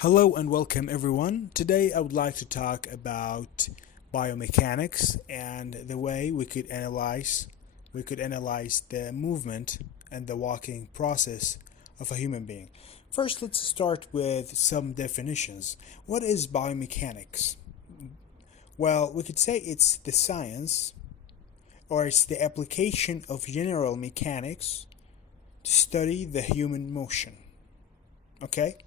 Hello and welcome everyone. Today I would like to talk about biomechanics and the way we could analyze the movement and the walking process of a human being. First, let's start with some definitions. What is biomechanics? Well, we could say it's the science or it's the application of general mechanics to study the human motion. Okay?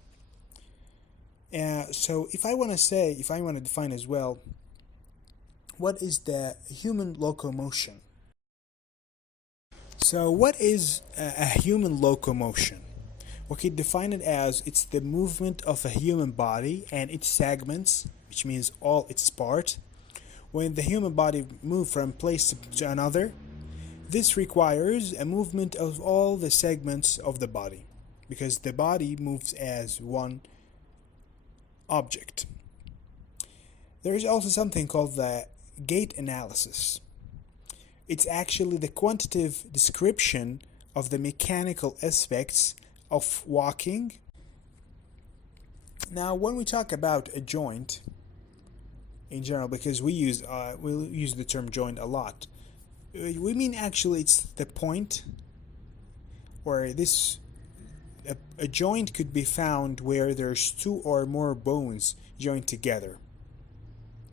So if I want to define as well, what is the human locomotion? So what is a human locomotion? We could define it as it's the movement of a human body and its segments, which means all its parts. When the human body moves from place to another, this requires a movement of all the segments of the body, because the body moves as one object. There is also something called the gait analysis. It's actually the quantitative description of the mechanical aspects of walking. Now, when we talk about a joint in general, because we use the term joint a lot, we mean actually it's the point where a joint could be found where there's two or more bones joined together.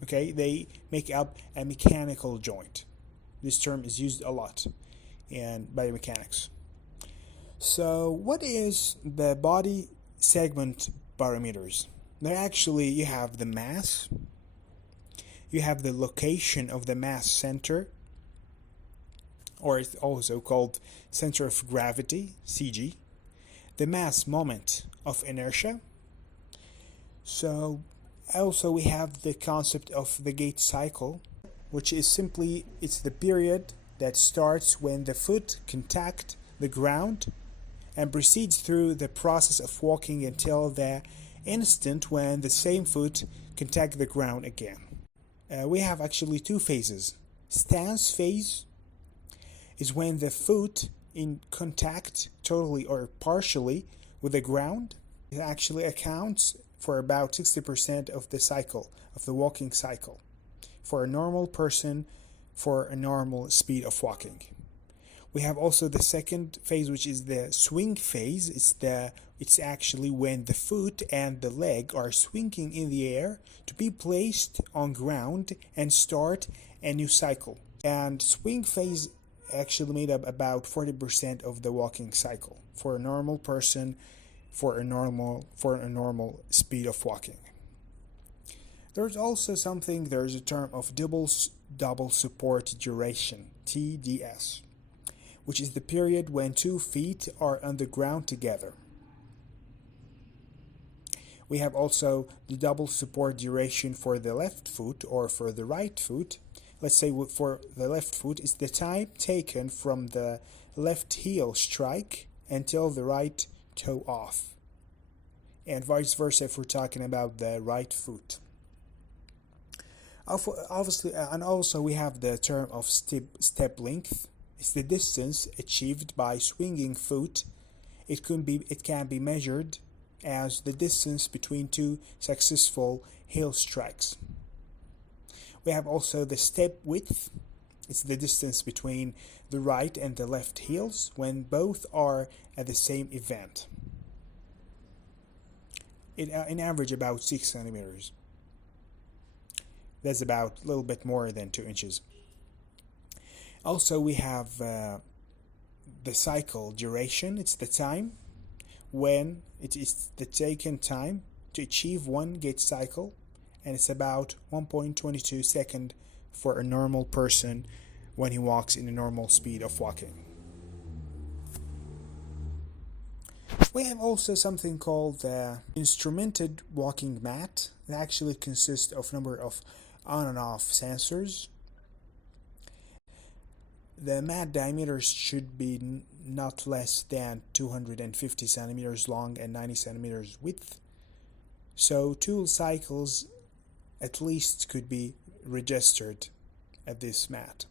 Okay, they make up a mechanical joint. This term is used a lot in biomechanics. So what is the body segment parameters? They're actually, you have the mass, you have the location of the mass center, or it's also called center of gravity, CG, the mass moment of inertia. So also we have the concept of the gait cycle, which is simply it's the period that starts when the foot contacts the ground and proceeds through the process of walking until the instant when the same foot contacts the ground again. We have actually two phases. Stance phase is when the foot in contact totally or partially with the ground. It actually accounts for about 60% of the cycle, of the walking cycle, for a normal person, for a normal speed of walking. We have also the second phase, which is the swing phase. It's actually when the foot and the leg are swinging in the air to be placed on ground and start a new cycle. And swing phase actually made up about 40% of the walking cycle for a normal person, for a normal speed of walking. There's also there's a term of double support duration, TDS, which is the period when 2 feet are on the ground together. We have also the double support duration for the left foot or for the right foot. Let's say for the left foot, it's the time taken from the left heel strike until the right toe off, and vice versa if we're talking about the right foot. Obviously, and also we have the term of step length. It's the distance achieved by swinging foot. It can be measured as the distance between two successful heel strikes. We have also the step width. It's the distance between the right and the left heels when both are at the same event. In average about 6 centimeters. That's about a little bit more than 2 inches. Also we have the cycle duration. It's the time when it is the taken time to achieve one gait cycle, and it's about 1.22 seconds for a normal person when he walks in a normal speed of walking. We have also something called the instrumented walking mat. It actually consists of a number of on and off sensors. The mat diameters should be not less than 250 centimeters long and 90 centimeters width. So 2 cycles at least could be registered at this mat.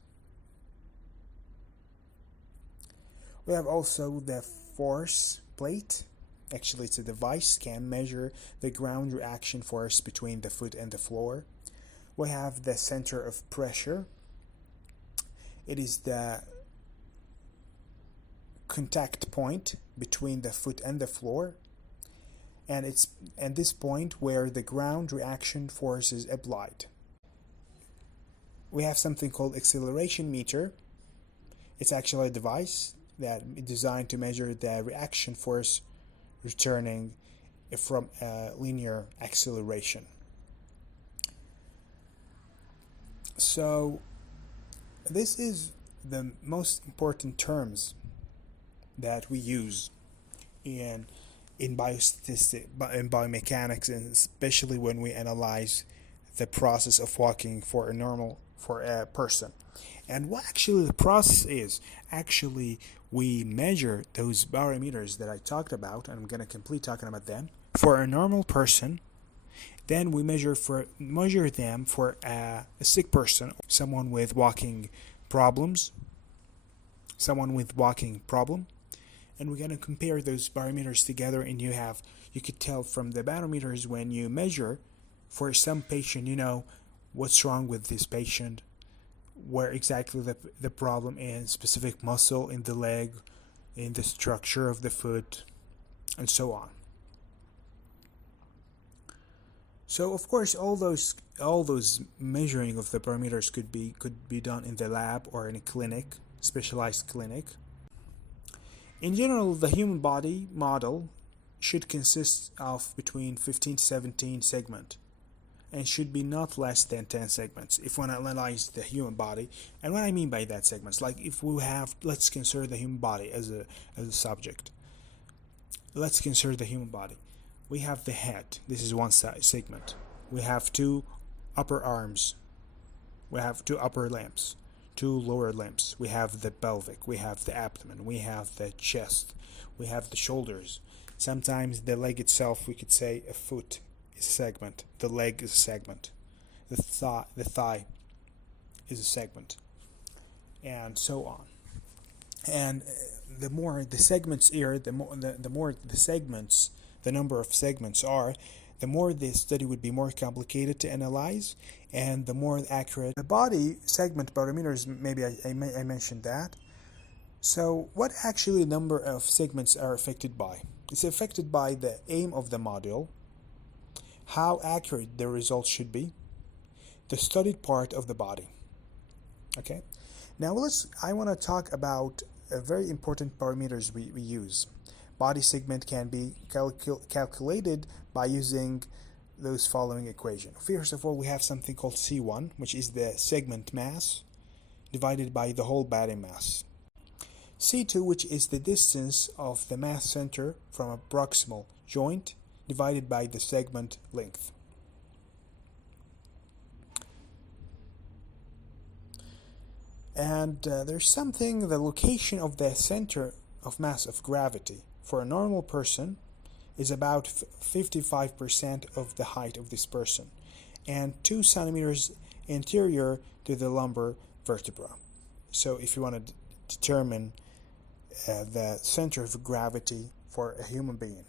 We have also the force plate. Actually, it's a device can measure the ground reaction force between the foot and the floor. We have the center of pressure. It is the contact point between the foot and the floor, and it's at this point where the ground reaction force is applied. We have something called acceleration meter. It's actually a device that is designed to measure the reaction force returning from a linear acceleration. So this is the most important terms that we use in biostatistics, in biomechanics, and especially when we analyze the process of walking for a person. And what actually the process is, actually we measure those barometers that I talked about, and I'm going to complete talking about them for a normal person. Then we measure them for a sick person, someone with walking problem, and we're going to compare those barometers together, and you could tell from the barometers when you measure for some patient, you know what's wrong with this patient, where exactly the problem is, specific muscle in the leg, in the structure of the foot, and so on. So of course all those measuring of the parameters could be done in the lab or in a clinic, specialized clinic. In general, the human body model should consist of between 15 to 17 segments and should be not less than 10 segments if we analyze the human body. And what I mean by that segments, like if we have, let's consider the human body as a subject. Let's consider the human body. We have the head. This is one segment. We have two upper arms. We have two upper limbs, two lower limbs. We have the pelvic. We have the abdomen. We have the chest. We have the shoulders. Sometimes the leg itself, we could say a foot is a segment. The leg is a segment. The thigh is a segment, and so on. And the more the segments are, the more the segments, the number of segments are, the more the study would be more complicated to analyze, and the more accurate. The body segment barometers, maybe I mentioned that. So what actually number of segments are affected by? It's affected by the aim of the module, how accurate the results should be, the studied part of the body. Okay, now I want to talk about very important parameters we use. Body segment can be calculated by using those following equation. First of all, we have something called C1, which is the segment mass divided by the whole body mass. C2, which is the distance of the mass center from a proximal joint divided by the segment length. And there's something, the location of the center of mass of gravity for a normal person is about 55% of the height of this person and 2 centimeters anterior to the lumbar vertebra. So if you want to determine the center of gravity for a human being.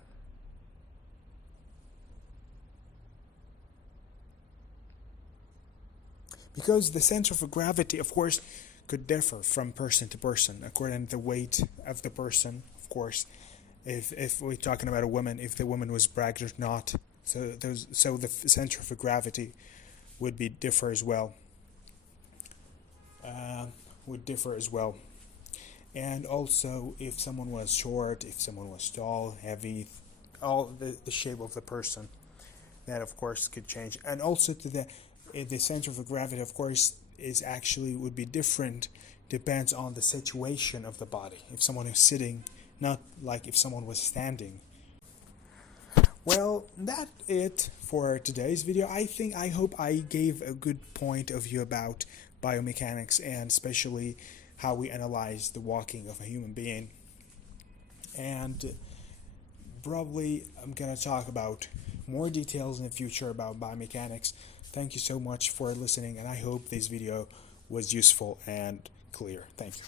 Because the center of gravity, of course, could differ from person to person according to the weight of the person, of course. If we're talking about a woman, if the woman was pregnant or not, so the center of gravity would differ as well. And also if someone was short, if someone was tall, heavy, all the shape of the person, that of course could change. And also to the center of gravity, of course, would be different, depends on the situation of the body. If someone is sitting, not like if someone was standing. Well, that's it for today's video. I hope I gave a good point of view about biomechanics and especially how we analyze the walking of a human being. And probably I'm going to talk about more details in the future about biomechanics. Thank you so much for listening, and I hope this video was useful and clear. Thank you.